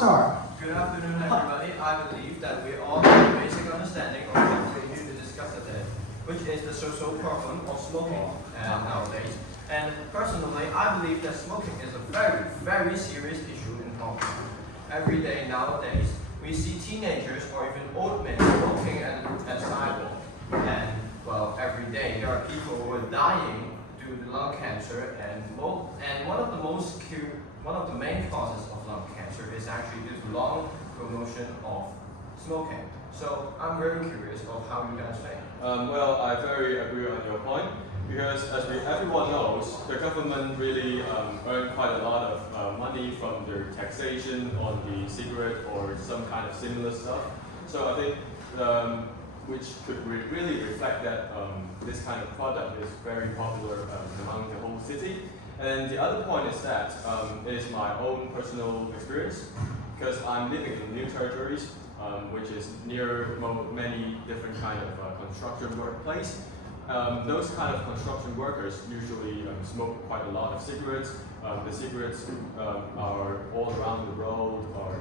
start. Good afternoon, everybody. I believe that we all have a basic understanding of what we need to discuss today, which is the social problem of smoking nowadays. And personally, I believe that smoking is a very, very serious issue in Hong Kong. Every day nowadays, we see teenagers or even old men smoking at sidewalk. And, well, every day there are people who are dying due to lung cancer, and one of the main causes of lung cancer is actually due to long promotion of smoking. So I'm very curious of how you guys think. Well, I very agree on your point, because as everyone knows, the government really earn quite a lot of money from their taxation on the cigarette or some kind of similar stuff. So I think which could really reflect that this kind of product is very popular among the whole city. And the other point is that it is my own personal experience, because I'm living in New Territories, which is near many different kind of construction workplace. Those kind of construction workers usually smoke quite a lot of cigarettes. The cigarettes are all around the road or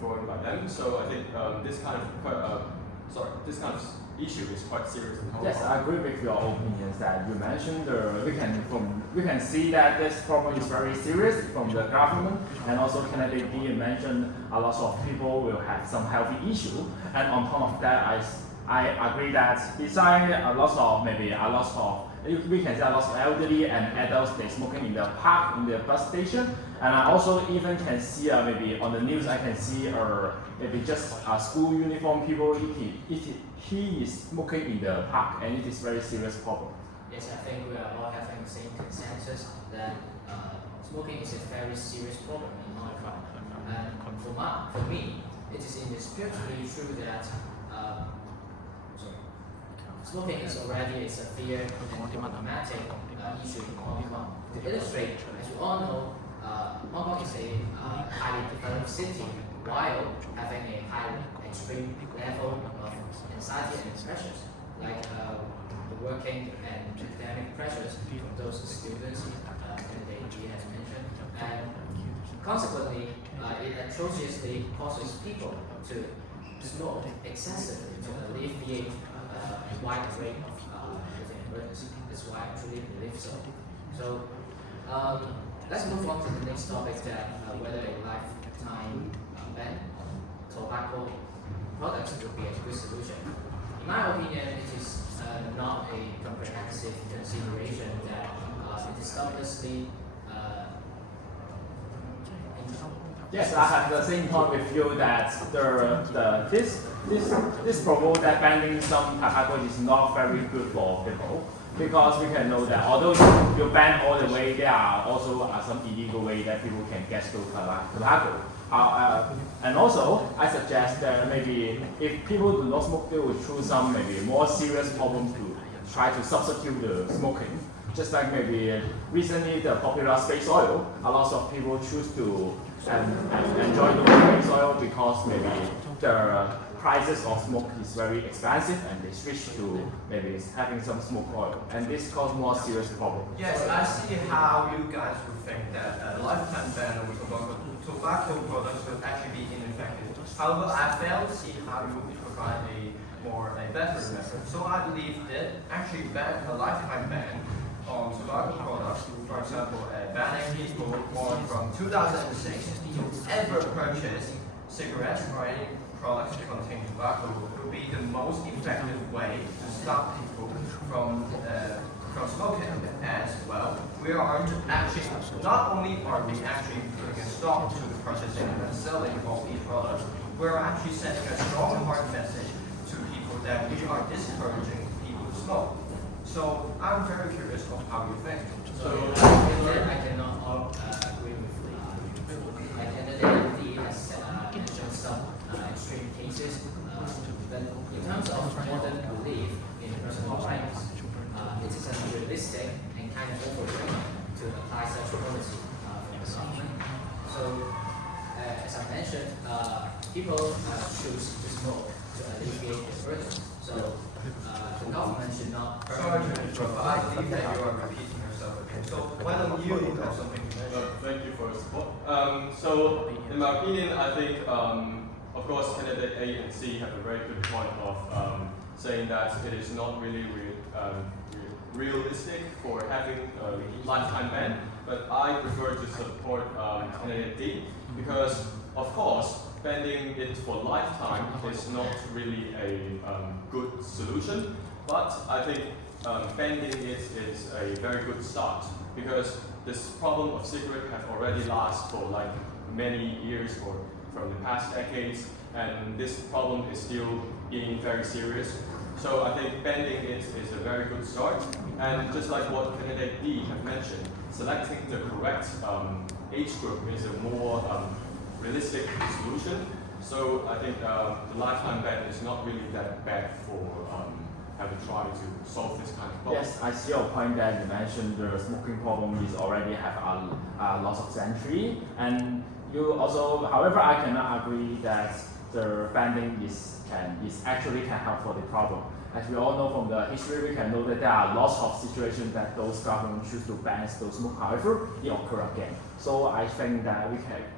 thrown by them. So I think this kind of issue is quite serious in Hong Kong. Yes, I agree with your opinions that you mentioned. We can see that this problem is very serious from the government, and also candidate D mentioned a lot of people will have some healthy issue. And on top of that, I agree that besides we can see a lot of elderly and adults they smoking in the park, in the bus station, and I also even can see maybe on the news I can see maybe just a school uniform people he is smoking in the park, and it is very serious problem. Yes, I think we are all having the same consensus that smoking is a very serious problem in Hong Kong. And for me, it is indisputably true that smoking is already a severe and problematic issue in Hong Kong. To illustrate, as you all know, Hong Kong is a highly developed city, while having a high extreme level of anxiety and pressures, like the working and academic pressures from those students that he has mentioned. And consequently, it atrociously causes people to smoke excessively to alleviate a wide array of living emergency. That's why I truly believe so. So let's move on to the next topic, that whether a lifetime ban tobacco products would be a good solution. In my opinion, it is not a comprehensive consideration that it is obviously Yes, I have the same point with you that this promote that banning some tobacco is not very good for people, because we can know that although you ban all the way, there are also some illegal way that people can get to tobacco. And also, I suggest that maybe if people do not smoke, they will choose some maybe more serious problems to try to substitute the smoking. Just like maybe recently the popular space oil, a lot of people choose to enjoy the space oil because maybe the prices of smoke is very expensive, and they switch to maybe having some smoke oil, and this causes more serious problems. Yes, I see how you guys would think that a lifetime ban on tobacco products would actually be ineffective. However, I fail to see how you would provide a better method. So I believe that actually a lifetime ban on tobacco products, for example, banning people born from 2006 to ever purchase cigarettes or any products that contain tobacco would be the most effective way to stop people from smoking. As well, we are actually not only are we actually putting a stop to the purchasing and selling of these products, we're actually sending a strong hard message to people that we are discouraging people to smoke. So I'm very curious of how you think. So I cannot agree with you. Like he has mentioned some extreme cases, but in terms of modern belief in personal rights, it is unrealistic and kind of overwhelming to apply such policy for the government. So as I mentioned, people choose to smoke to alleviate the burden. So the government should not. Sorry to interrupt, but I believe that you are repeating yourself again. So why don't you have something to mention? Thank you for your support. So, in my opinion, I think, of course, candidate A and C have a very good point of saying that it is not really realistic for having a lifetime ban. But I prefer to support candidate D because, of course, banning it for lifetime is not really a good solution. But I think banning it is a very good start because this problem of cigarette has already lasted for like many years or from the past decades, and this problem is still being very serious. So I think banning it is a very good start. And just like what candidate D have mentioned, selecting the correct age group is a more realistic solution. So I think the lifetime ban is not really that bad for having tried to solve this kind of problem. Yes, I see your point that you mentioned the smoking problem is already have a loss of century, and you also, however, I cannot agree that the banning is actually can help for the problem. As we all know from the history, we can know that there are lots of situations that those governments choose to ban those smoke. However, it occur again. So I think that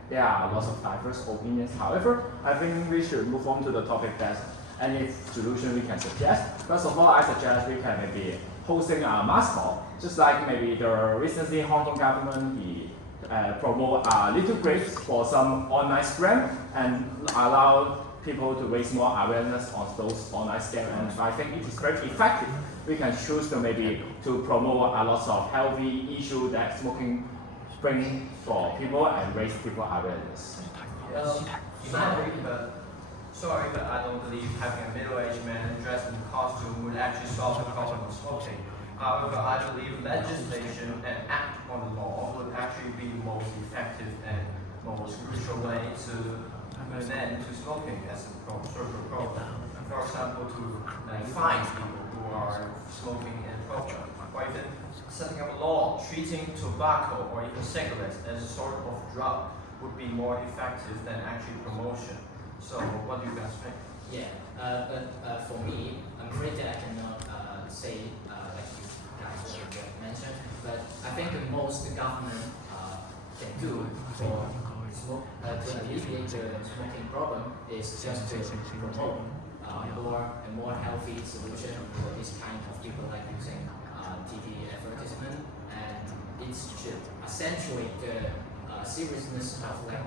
there are lots of diverse opinions. However, I think we should move on to the topic that any solution we can suggest. First of all, I suggest we can maybe hosting a mascot, just like maybe the recently Hong Kong government promote little grapes for some online scam and allow people to raise more awareness on those online scams. And I think it is very effective. We can choose to maybe to promote a lot of healthy issue that smoking brings for people and raise people awareness. Sorry, but I don't believe having a middle-aged man dressed in a costume would actually solve the problem of smoking. However, I believe legislation and act on the law would actually be the most effective and most crucial way to put an end to smoking as a social problem. For example, to fine people who are smoking inappropriately, or even setting up a law treating tobacco or even cigarettes as a sort of drug would be more effective than actually promotion. So, what do you guys think? Yeah, but for me, I'm afraid that I cannot say like you guys already mentioned, but I think the most the government can do for to alleviate the smoking problem is just to promote a more healthy solution for this kind of people, like using TV advertisement, and it should accentuate the seriousness of like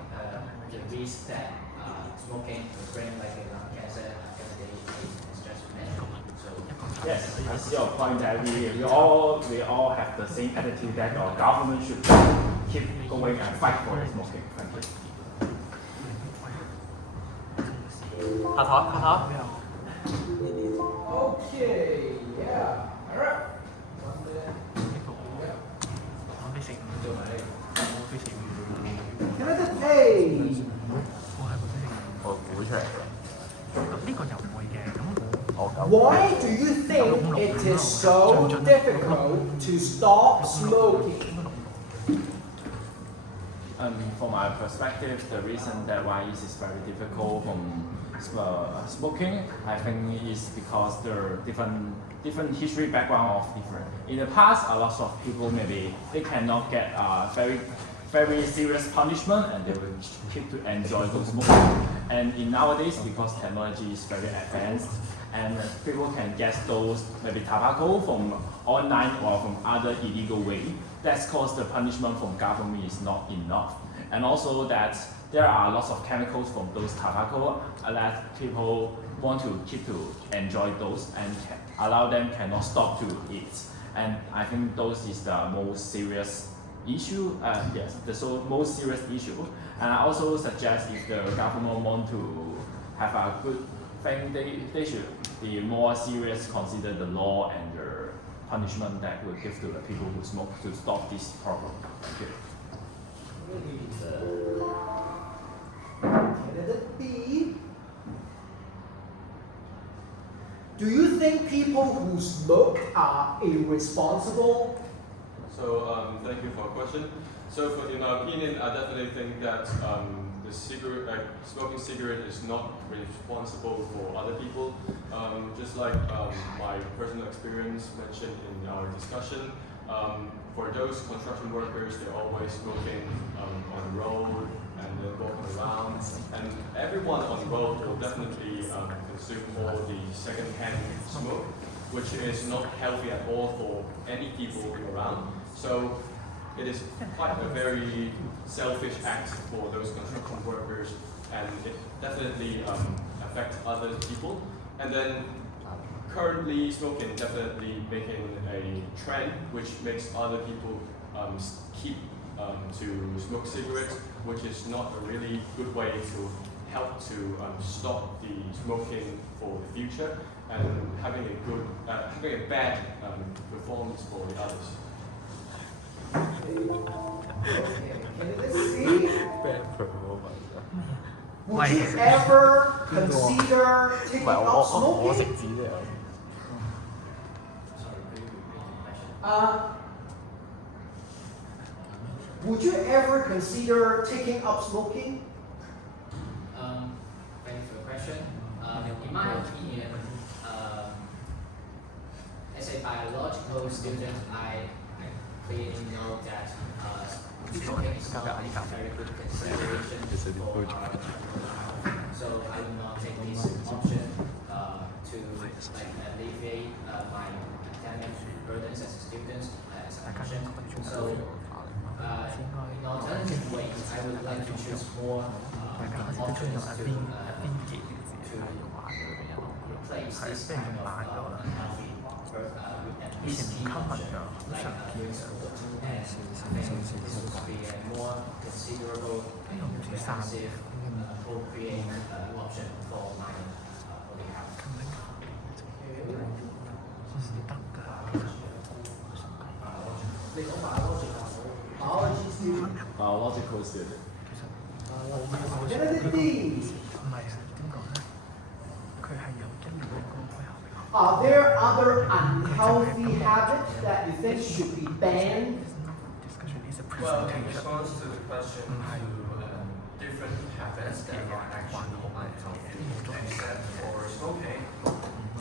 the risk that smoking will bring, like lung cancer, as just mentioned. So yes, I see your point that we all have the same attitude that our government should keep going and fight for the smoking. Thank you. 下台。 Okay, yeah. Alright. Candidate A. 我估出嚟嘅。呢個又唔會嘅，咁我夠。 Why do you think it is so difficult to stop smoking? From my perspective, the reason that why it is very difficult from smoking, I think is because the different history background of different. In the past, a lot of people maybe they cannot get very serious punishment and they will keep to enjoy those smoking. And in nowadays, because technology is very advanced and people can get those maybe tobacco from online or from other illegal way, that's cause the punishment from government is not enough. And also that there are lots of chemicals from those tobacco that people want to keep to enjoy those and allow them cannot stop to eat. And I think those is the most serious issue. Yes, the most serious issue. And I also suggest if the government want to have a good thing, they should be more serious, consider the law and the punishment that will give to the people who smoke to stop this problem. Thank you. Candidate B. Do you think people who smoke are irresponsible? So thank you for the question. So in my opinion, I definitely think that smoking cigarette is not responsible for other people. Just like my personal experience mentioned in our discussion, for those construction workers, they're always smoking on the road and then walking around. And everyone on the road will definitely consume all the second-hand smoke, which is not healthy at all for any people around. So it is quite a very selfish act for those construction workers, and it definitely affects other people. And then currently smoking definitely making a trend which makes other people keep to smoke cigarettes, which is not a really good way to help to stop the smoking for the future and having a bad performance for the others. Okay, let's see. Would you ever consider taking up smoking? Would you ever consider taking up smoking? Thank you for the question. In my opinion, as a biological student, I clearly know that smoking is not a very good consideration for our so I will not take this option to alleviate my academic burdens as a student, as I mentioned. So in alternative ways, I would like to choose more options to replace this kind of unhealthy risky option, like and I think this would be a more considerable, comprehensive, appropriate option for my body health. Biological student. Are there other unhealthy habits that you think should be banned? Well, in response to the question to different habits that are actually unhealthy, except for smoking,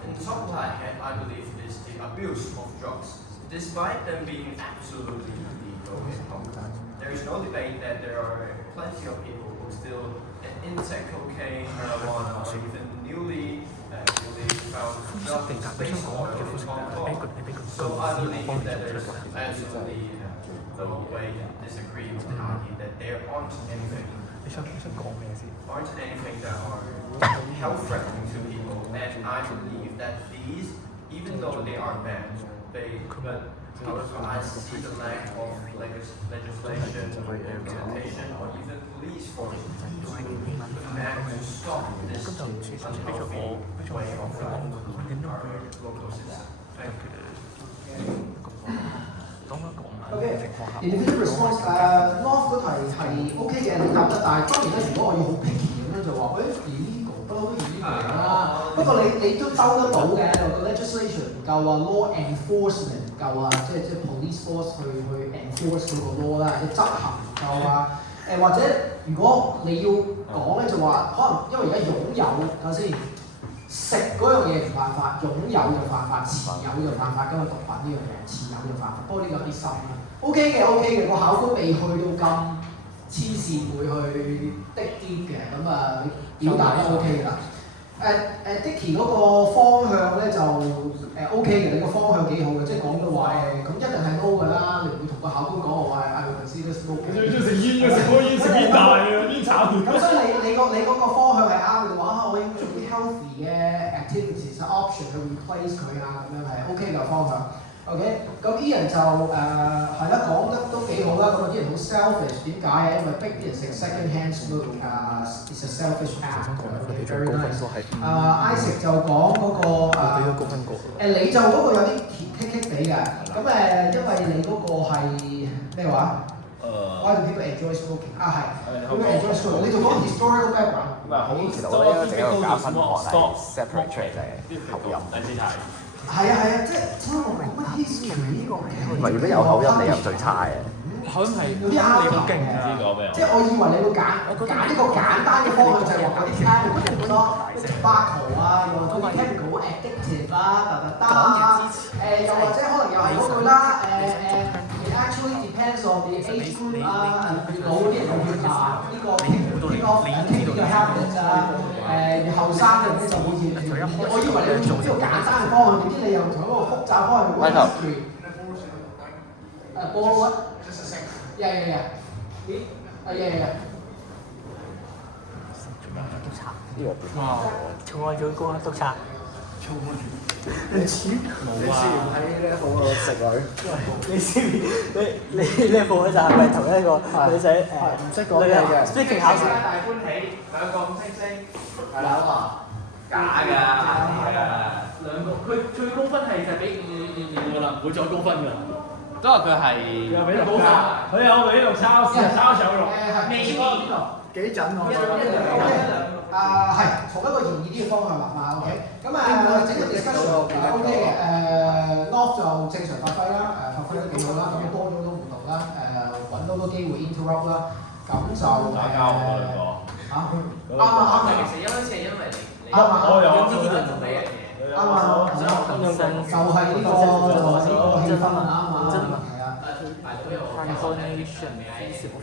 in the top of my head, I believe is the abuse of drugs. Despite them being absolutely illegal in Hong Kong, there is no debate that there are plenty of people who still intake cocaine, marijuana, or even newly found drugs in space oil in Hong Kong. So I believe that there's absolutely no way to disagree with the idea that there aren't anything that are health threatening to people, and I believe that these, even though they are banned, however, I see the lack of legislation or implementation or even police forces to act to stop this unhealthy way of running our local system. Thank you. Okay, individual response North 嗰題係 OK 嘅，你答得，但係當然咧，如果我要好 picky 咁樣就話，illegal 不嬲都 illegal 啦。不過你都兜得到嘅，就個 legislation 唔夠啊 ，law enforcement 唔夠啊，即係 police force 去 enforce 嗰個 law 啦，即係執行唔夠啊。或者如果你要講咧，就話可能因為而家擁有睇下先。食嗰樣嘢唔犯法，擁有就犯法，持有就犯法，因為毒品呢樣嘢持有就犯法。不過呢個有啲深啦。OK 嘅 OK 嘅，個考官未去到咁黐線會去的啲嘅，咁啊表達都 OK 㗎啦。Dicky 嗰個方向咧就OK 嘅，你個方向幾好嘅，即係講到話咁一定係 no 㗎啦，你唔會同個考官講我話I will consider smoking。最食煙嘅，食嗰煙食煙大嘅，煙炒麵。咁所以你嗰個方向係啱嘅話，我應該做啲 healthy 嘅 activities option 去 replace 佢啊，咁樣係 OK 嘅方向。OK， 咁 Ian 就係啦，講得都幾好啦。咁啲人好 selfish， 點解啊？因為逼啲人食 second hand smoke is a selfish act。Very nice。Isaac 就講嗰個你就嗰個有啲棘地嘅。咁因為你嗰個係咩話？Why do people enjoy smoking？係，people enjoy smoking。你仲講 historical background？唔係好，其實我應該整一個假分項係 separate 出嚟就係口音。係啊，即係我講乜 history 呢個唔係，如果有口音你又最差嘅。口音係有啲啱你好勁唔知講咩？即係我以為你會揀一個簡單嘅方向，就係話嗰啲 chemical 咯 ，tobacco 啊，又或者 chemical addictive 啦，又或者可能又係嗰句啦，啊，越後生嘅咧就會越我以為你會從呢個簡單嘅方向，點知你又從一個複雜方向去 history。Ball what? Yeah.哇！從來做過督察。你似冇啊！喺呢部度食女。你知唔知你呢部咧就係咪同一個女仔唔識講嘢嘅 speaking 考試？大歡喜，兩個五星星。係啦嘛。假㗎。兩個，佢最高分係就俾5㗎啦，唔會再高分㗎。都話佢係又俾6分，佢有俾6抄上6。未幾準我。係從一個嚴義啲嘅方向諗下 ，OK。咁整個 discussion OK 嘅，North 就正常發揮啦，發揮得幾好啦，咁多咗好多互動啦，揾到好多機會 interrupt 啦，咁就打交喎兩個。啱。其實一開始係因為你我有呢啲同你嘅嘢。啱啊，就係呢個氣氛啊，啱啊，係啊。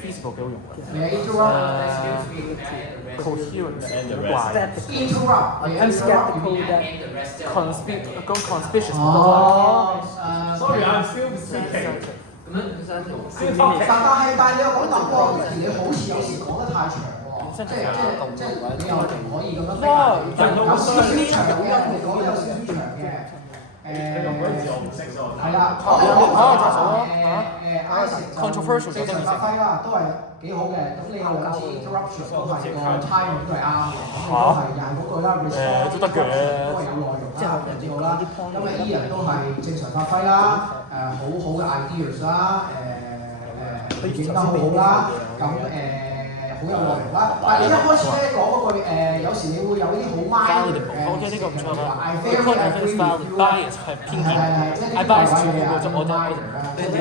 feasible 幾好用㗎。你 interrupt。 coherence 好怪。interrupt。conspicuous。Sorry, I'm still speaking。但係你有咁諗過，你好似有時講得太長喎，即係你又唔可以咁樣逼人，有少少長嘅，你講有少少長嘅。用嗰啲字我唔識咗。係啦，controversial 正常發揮啦，都係幾好嘅。咁你有兩次 interruption 都係個 timing 都係啱嘅，咁你都係又係嗰句啦 response 都得嘅，都係有內容啦，人之好啦。咁啊 E 人都係正常發揮啦，好嘅 ideas 啦，影得好好啦，咁好有內容啦。但係你一開始咧講嗰句有時你會有啲好 minor 嘅，我覺得呢個唔錯啦。I very agree with you 啦，係偏見，即係呢啲位嘅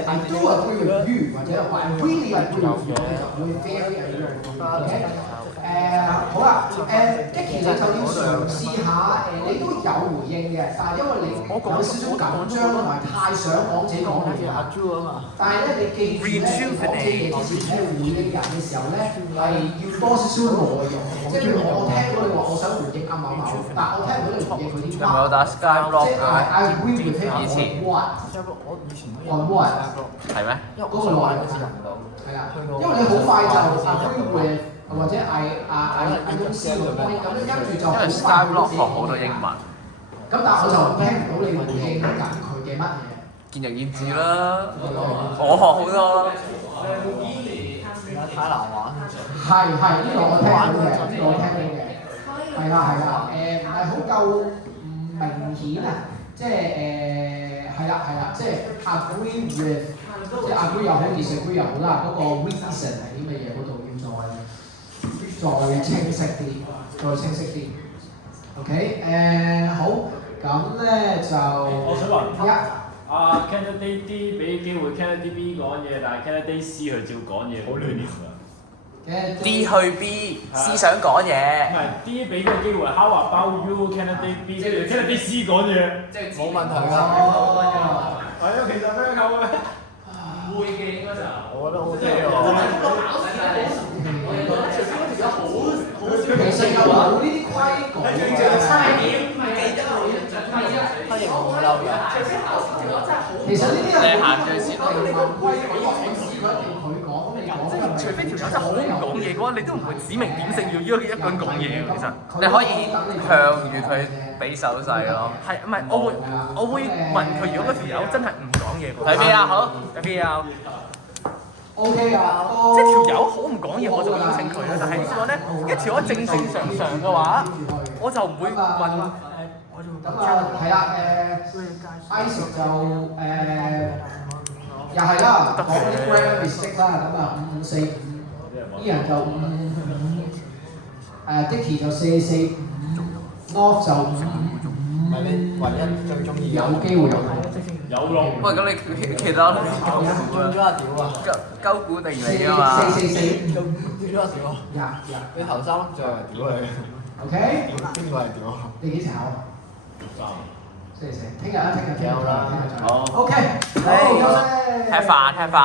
I do agree with you 或者我 really agree with you 就會 very agree with you。OK， 好啦，Dicky 你就要嘗試下你都有回應嘅，但係因為你有少少緊張同埋太想講自己講嘅嘢啦。但係咧，你記住咧，講自己嘢之前咧，回應人嘅時候咧，係要多少少內容。即係譬如我聽到你話我想回應某，但係我聽唔到你回應佢啲乜。仲有打 Skyblock 即係 I agree with him on what？ on what？ 係咩？嗰個內容係啦，因為你好快就 agree with 或者 I don't see the point， 咁跟住就好快。因為 Skyblock 學好多英文。咁但係我就聽唔到你回應緊佢嘅乜嘢。見仁見智啦，我學好多。太難玩。係呢個我聽到嘅，呢個我聽到嘅。係啦，唔係好夠明顯啊，即係係啦，即係 agree with， 即係 agree 又好 disagree 又好啦，嗰個 reason 係啲乜嘢嗰度要再清晰啲。OK， 好，咁咧就我想問candidate D 俾機會 candidate B 講嘢，但係 candidate C 佢照講嘢，好亂㗎。D 去 B，C 想講嘢。唔係 D 俾個機會 ，How about you candidate B？ candidate C 講嘢，冇問題㗎。係啊，其實咩夠嘅？會嘅應該就。我覺得 OK 其實又冇呢啲規矩。其實呢啲係行最先。除非條友真係好唔講嘢嘅話，你都唔會指明點性要一個人講嘢嘅。其實你可以向住佢俾手勢咯。係唔係？我會問佢，如果嗰條友真係唔講嘢，睇邊啊？好，睇邊啊？ OK 㗎，即係條友好唔講嘢，我就會邀請佢啦。但係點講咧？一條友正常嘅話，我就唔會問。咁係啦，Isaac 就又係啦，講啲 grammar mistake 啦，咁啊5545，啲人就55，Dicky 就445，North 就55，有機會有咯。喂，咁你其他中咗啊屌啊！鳩估定嚟㗎嘛？444，中咗啊屌！你頭三粒就係屌你。OK？邊個係屌啊？你幾時考啊？444，聽日再。好。OK，好，休息。吃飯。